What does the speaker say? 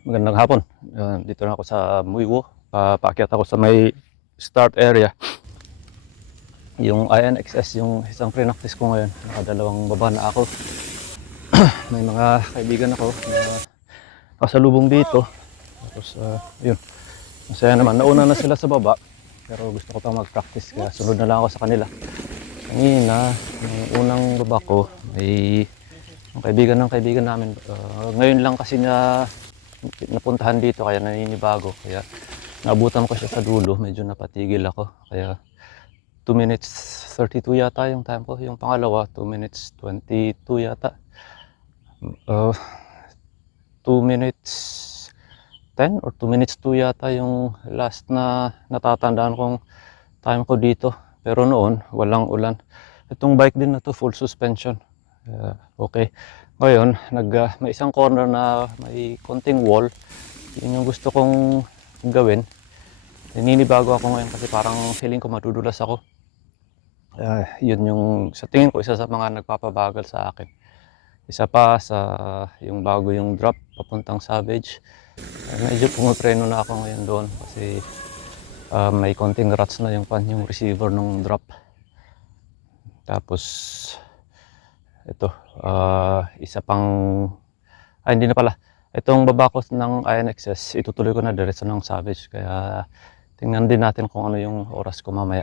Magandang hapon. Dito na ako sa Muiwo. Paakyat ako sa may start area. Yung INXS, yung isang pre-practice ko ngayon. Nakadalawang baba na ako. May mga kaibigan ako na kasalubong dito. Tapos, yun. Masaya naman. Nauna na sila sa baba. Pero gusto ko pa mag-practice kaya sunod na lang ako sa kanila. Kanina, yung unang baba ko, may yung kaibigan ng kaibigan namin. Ngayon lang kasi niya napuntahan dito kaya naninibago. Kaya naabutan ko siya sa dulo, medyo napatigil ako. Kaya 2 minutes 32 yata yung time ko. Yung pangalawa, 2 minutes 22 yata. 2 minutes 10 or 2 minutes 2 yata yung last na natatandaan kong time ko dito. Pero noon, walang ulan. Itong bike din na to, full suspension. Okay. Ngayon, may isang corner na may konting wall. Yun yung gusto kong gawin. Naninibago ako ngayon kasi parang feeling ko madudulas ako. Yun yung sa tingin ko isa sa mga nagpapabagal sa akin. Isa pa sa yung bago yung drop papuntang Savage. Medyo pumupreno na ako ngayon doon kasi may konting ruts na yung receiver ng drop. Tapos ito, isa pang hindi na pala. Itong baba ko ng INXS, itutuloy ko na diretso ng Savage. Kaya tingnan din natin kung ano yung oras ko mamaya.